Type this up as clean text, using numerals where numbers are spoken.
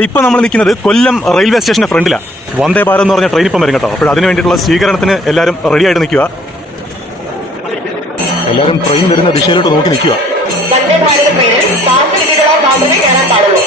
ഇപ്പം നമ്മൾ നിൽക്കുന്നത് കൊല്ലം റെയിൽവേ സ്റ്റേഷന്റെ ഫ്രണ്ടിലാണ്. വന്ദേ ഭാരത് എന്ന് പറഞ്ഞ ട്രെയിൻ ഇപ്പം വരും കേട്ടോ. അപ്പോൾ അതിന് വേണ്ടിയിട്ടുള്ള സ്വീകരണത്തിന് എല്ലാവരും റെഡി ആയിട്ട് നിൽക്കുക. എല്ലാവരും ട്രെയിൻ വരുന്ന ദിശയിലോട്ട് നോക്കി നിൽക്കുക. വന്ദേ ഭാരത് ട്രെയിനിൽ പാസ് ടിക്കറ്റുള്ള മാത്രമേ കയറാൻ പാടുള്ളൂ.